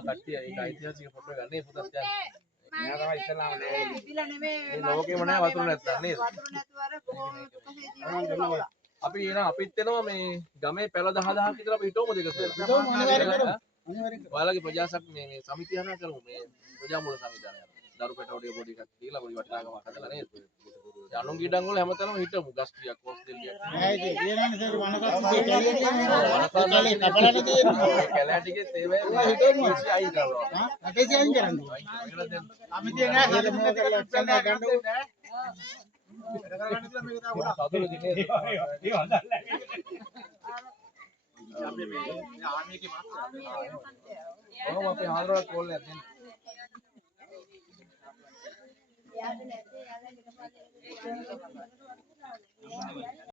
කට්ටිය ඒක ඓතිහාසික ෆොටෝ ගන්න නේ පුතත් දැන්. මෙයා තමයි ඉස්සලාම නේ. ඉතිලා නෙමෙයි. මේ ලෝකෙම නෑ වතුර නැත්තම් නේද? වතුර නැතුව අර බොහොම දුකසේ ජීවත් වෙනවා. අපි එනවා අපිත් එනවා මේ ගමේ පැල 10000ක් විතර අපි හිටවමුද ඒක කියලා. ඔයාලගේ ප්‍රජාසක් මේ සමිතිය හරහා කරමු මේ ප්‍රජා මූල සංවිධානය. දරු පැටවඩිය පොඩි එකක් කියලා පොඩි වටිනාකමක් හදලා නේද? යනුන් ගිඩන් වල හැමතැනම හිටමු ගස් ටිකක් කොස් දෙල්ලියක්. නෑ ඒක කියනවනේ සර් වනකස්සේ කැලේ කපලා තියෙන්නේ. කැලෑ ටිකේ තේවේ හිටමු අයින් කරනවා. අකේසි අයින් කරන්නේ. සමිතිය නෑ හදන්න කරලා ගන්න ඕනේ. වැඩ කරගන්න ඉතින් මේක තමයි ගොඩක් අතුරු දිනේ. ඒක හදන්න. අපි මේ ආර්මියගේ මාස්ටර් කොහොම අපි ආන්දරයක් කෝල් එකක් දෙන්න. යාද නැත්තේ යාළුවා ඊට පස්සේ